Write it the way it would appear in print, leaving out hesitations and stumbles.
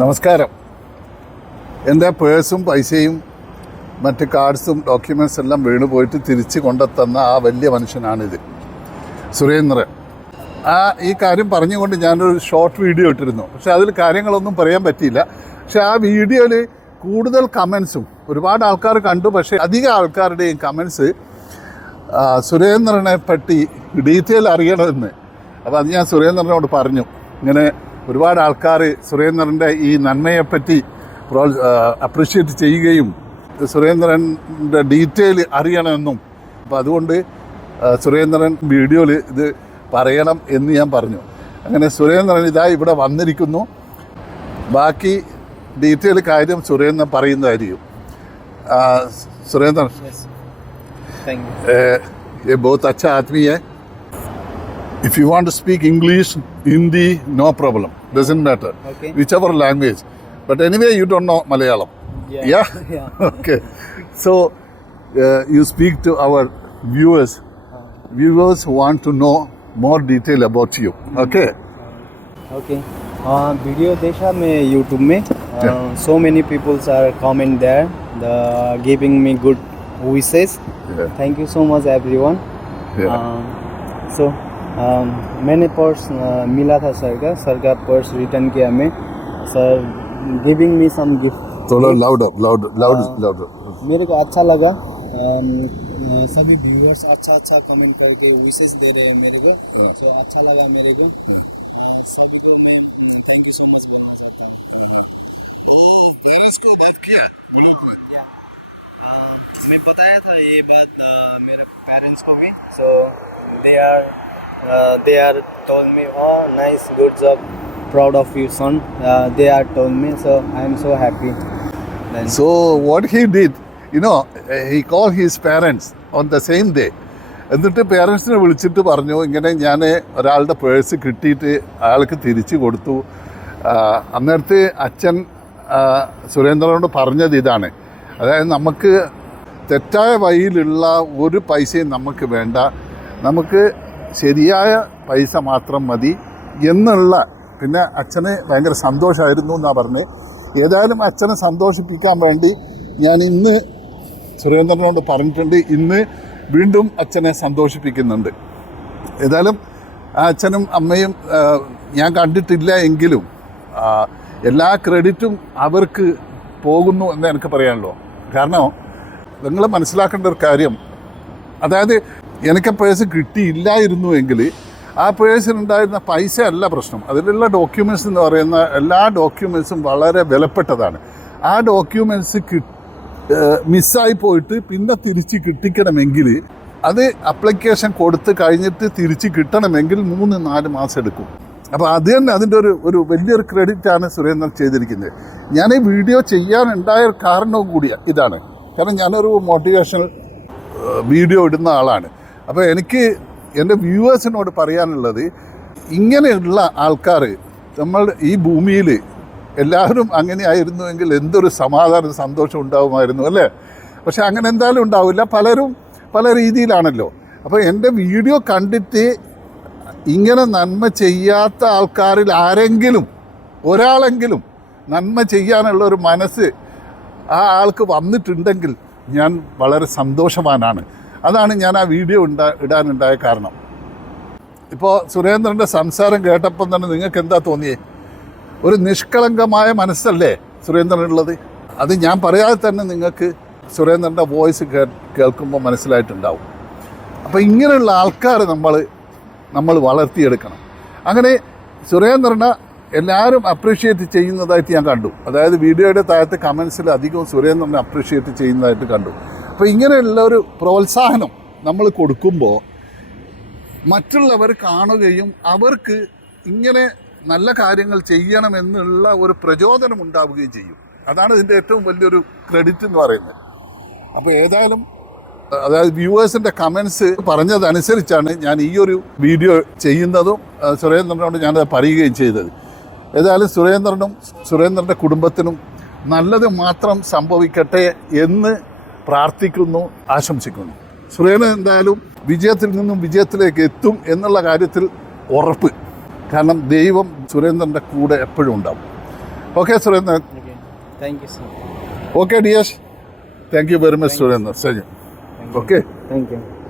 നമസ്കാരം. എൻ്റെ പേഴ്സും പൈസയും മറ്റ് കാർഡ്സും ഡോക്യുമെൻറ്റ്സ് എല്ലാം വീണ് പോയിട്ട് തിരിച്ച് കൊണ്ടെത്തുന്ന ആ വലിയ മനുഷ്യനാണിത്, സുരേന്ദ്രൻ. ഈ കാര്യം പറഞ്ഞുകൊണ്ട് ഞാനൊരു ഷോർട്ട് വീഡിയോ ഇട്ടിരുന്നു. പക്ഷേ അതിൽ കാര്യങ്ങളൊന്നും പറയാൻ പറ്റിയില്ല. പക്ഷേ ആ വീഡിയോയിൽ കൂടുതൽ കമൻസും ഒരുപാട് ആൾക്കാർ കണ്ടു. പക്ഷേ അധികം ആൾക്കാരുടെയും കമൻസ് സുരേന്ദ്രനെ പറ്റി ഡീറ്റെയിൽ അറിയണമെന്ന്. അപ്പോൾ അത് ഞാൻ സുരേന്ദ്രനോട് പറഞ്ഞു. ഇങ്ങനെ ഒരുപാട് ആൾക്കാർ സുരേന്ദ്രൻ്റെ ഈ നന്മയെപ്പറ്റി അപ്രിഷ്യേറ്റ് ചെയ്യുകയും സുരേന്ദ്രൻ്റെ ഡീറ്റെയിൽ അറിയണമെന്നും, അപ്പോൾ അതുകൊണ്ട് സുരേന്ദ്രൻ വീഡിയോയിൽ ഇത് പറയണം എന്ന് ഞാൻ പറഞ്ഞു. അങ്ങനെ സുരേന്ദ്രൻ ഇതാ ഇവിടെ വന്നിരിക്കുന്നു. ബാക്കി ഡീറ്റെയിൽ കാര്യം സുരേന്ദ്രൻ പറയുന്നതായിരിക്കും. സുരേന്ദ്രൻ ये बहुत अच्छा आदमी है. If you want to speak English, Hindi, no problem. Doesn't matter. Okay. Whichever language. But anyway, you don't know Malayalam. Yeah? Okay. So, you speak to our viewers. Viewers want to know more detail about you. Okay? Okay. Video देखा मैं YouTube में. So many people are comment there, giving me good wishes. Yeah. Thank you so much everyone. Yeah. मैंने purse मिला था sir का purse return किया मैं. Sir giving me some gift. थोड़ा louder. मेरे को अच्छा लगा. सभी व्यूअर्स अच्छा कमेंट करके विशेष दे रहे हैं मेरे को. तो अच्छा लगा मेरे को. सभी को मैं थैंक यू सो मच बोलना चाहता हूँ. पेरेंट्स को बात किया ब्लॉग में? मैं बताया था ये बात मेरे पेरेंट्स को भी. सो they are told me, oh nice, good job, proud of you son. They are told me, so I am so happy. Then, So what he did, he called his parents on the same day. എന്നിട്ട് പേരൻസിനെ വിളിച്ചിട്ട് പറഞ്ഞു, ഇങ്ങനെ ഞാൻ ഒരാളുടെ purse കിട്ടിയിട്ട് അയാൾക്ക് തിരിച്ചു കൊടുത്തു. അന്നേരത്ത് അച്ഛൻ സുരേന്ദ്രനോട് പറഞ്ഞത് ഇതാണ്, അതായത് നമുക്ക് തെറ്റായ വഴിയിലുള്ള ഒരു പൈസയും നമുക്ക് വേണ്ട, നമുക്ക് ശരിയായ പൈസ മാത്രം മതി എന്നുള്ള. പിന്നെ അച്ഛന് ഭയങ്കര സന്തോഷമായിരുന്നു എന്നാണ് പറഞ്ഞത്. ഏതായാലും അച്ഛനെ സന്തോഷിപ്പിക്കാൻ വേണ്ടി ഞാൻ ഇന്ന് സുരേന്ദ്രനോട് പറഞ്ഞിട്ടുണ്ട്. ഇന്ന് വീണ്ടും അച്ഛനെ സന്തോഷിപ്പിക്കുന്നുണ്ട്. ഏതായാലും ആ അച്ഛനും അമ്മയും ഞാൻ കണ്ടിട്ടില്ല എങ്കിലും എല്ലാ ക്രെഡിറ്റും അവർക്ക് പോകുന്നു എന്ന് എനിക്ക് പറയാനുള്ളൂ. കാരണം നിങ്ങൾ മനസ്സിലാക്കേണ്ട ഒരു കാര്യം, അതായത് എനിക്ക് പേഴ്സ് കിട്ടിയില്ലായിരുന്നു എങ്കിൽ ആ പേഴ്സിനുണ്ടായിരുന്ന പൈസ അല്ല പ്രശ്നം, അതിലുള്ള ഡോക്യുമെൻറ്റ്സ് എന്ന് പറയുന്ന എല്ലാ ഡോക്യുമെൻറ്റ്സും വളരെ വിലപ്പെട്ടതാണ്. ആ ഡോക്യുമെൻറ്റ്സ് മിസ്സായി പോയിട്ട് പിന്നെ തിരിച്ച് കിട്ടിക്കണമെങ്കിൽ, അത് അപ്ലിക്കേഷൻ കൊടുത്ത് കഴിഞ്ഞിട്ട് തിരിച്ച് കിട്ടണമെങ്കിൽ 3-4 മാസം എടുക്കും. അപ്പോൾ അത് തന്നെ അതിൻ്റെ ഒരു വലിയൊരു ക്രെഡിറ്റാണ് സുരേന്ദ്രൻ ചെയ്തിരിക്കുന്നത്. ഞാൻ ഈ വീഡിയോ ചെയ്യാനുണ്ടായ കാരണവും കൂടി ഇതാണ്. കാരണം ഞാനൊരു മോട്ടിവേഷണൽ വീഡിയോ ഇടുന്ന ആളാണ്. അപ്പോൾ എനിക്ക് എൻ്റെ വ്യൂവേഴ്സിനോട് പറയാനുള്ളത്, ഇങ്ങനെയുള്ള ആൾക്കാർ നമ്മൾ ഈ ഭൂമിയിൽ എല്ലാവരും അങ്ങനെ ആയിരുന്നുവെങ്കിൽ എന്തൊരു സമാധാനം സന്തോഷം ഉണ്ടാകുമായിരുന്നു അല്ലേ? പക്ഷെ അങ്ങനെ എന്തായാലും ഉണ്ടാവില്ല. പലരും പല രീതിയിലാണല്ലോ. അപ്പോൾ എൻ്റെ വീഡിയോ കണ്ടിട്ട് ഇങ്ങനെ നന്മ ചെയ്യാത്ത ആൾക്കാരിൽ ആരെങ്കിലും ഒരാളെങ്കിലും നന്മ ചെയ്യാനുള്ള ഒരു മനസ്സ് ആ ആൾക്ക് വന്നിട്ടുണ്ടെങ്കിൽ ഞാൻ വളരെ സന്തോഷവാനാണ്. അതാണ് ഞാൻ ആ വീഡിയോ ഇടാനുണ്ടായ കാരണം. ഇപ്പോൾ സുരേന്ദ്രൻ്റെ സംസാരം കേട്ടപ്പം തന്നെ നിങ്ങൾക്ക് എന്താ തോന്നിയേ? ഒരു നിഷ്കളങ്കമായ മനസ്സല്ലേ സുരേന്ദ്രനുള്ളത്? അത് ഞാൻ പറയാതെ തന്നെ നിങ്ങൾക്ക് സുരേന്ദ്രൻ്റെ വോയിസ് കേൾക്കുമ്പോൾ മനസ്സിലായിട്ടുണ്ടാവും. അപ്പോൾ ഇങ്ങനെയുള്ള ആൾക്കാർ നമ്മൾ വളർത്തിയെടുക്കണം. അങ്ങനെ സുരേന്ദ്രനെ എല്ലാവരും അപ്രീഷിയേറ്റ് ചെയ്യുന്നതായിട്ട് ഞാൻ കണ്ടു. അതായത് വീഡിയോയുടെ താഴത്തെ കമൻസിൽ അധികവും സുരേന്ദ്രനെ അപ്രീഷിയേറ്റ് ചെയ്യുന്നതായിട്ട് കണ്ടു. അപ്പോൾ ഇങ്ങനെയുള്ള ഒരു പ്രോത്സാഹനം നമ്മൾ കൊടുക്കുമ്പോൾ മറ്റുള്ളവർ കാണുകയും അവർക്ക് ഇങ്ങനെ നല്ല കാര്യങ്ങൾ ചെയ്യണമെന്നുള്ള ഒരു പ്രചോദനം ഉണ്ടാവുകയും ചെയ്യും. അതാണ് ഇതിൻ്റെ ഏറ്റവും വലിയൊരു ക്രെഡിറ്റ് എന്ന് പറയുന്നത്. അപ്പോൾ ഏതായാലും അതായത് വ്യൂവേഴ്സിൻ്റെ കമൻസ് പറഞ്ഞതനുസരിച്ചാണ് ഞാൻ ഈ ഒരു വീഡിയോ ചെയ്യുന്നതും സുരേന്ദ്രനോട് ഞാനത് പറയുകയും ചെയ്തത്. ഏതായാലും സുരേന്ദ്രൻ്റെ കുടുംബത്തിനും നല്ലത് മാത്രം സംഭവിക്കട്ടെ എന്ന് പ്രാർത്ഥിക്കുന്നു, ആശംസിക്കുന്നു. സുരേന്ദ്രൻ എന്തായാലും വിജയത്തിൽ നിന്നും വിജയത്തിലേക്ക് എത്തും എന്നുള്ള കാര്യത്തിൽ ഉറപ്പ്. കാരണം ദൈവം സുരേന്ദ്രൻ്റെ കൂടെ എപ്പോഴും ഉണ്ടാവും. Okay, Surendra. Okay. Thank you, sir. Okay, Diyash. Thank you very much, Surendra. Okay. Thank you.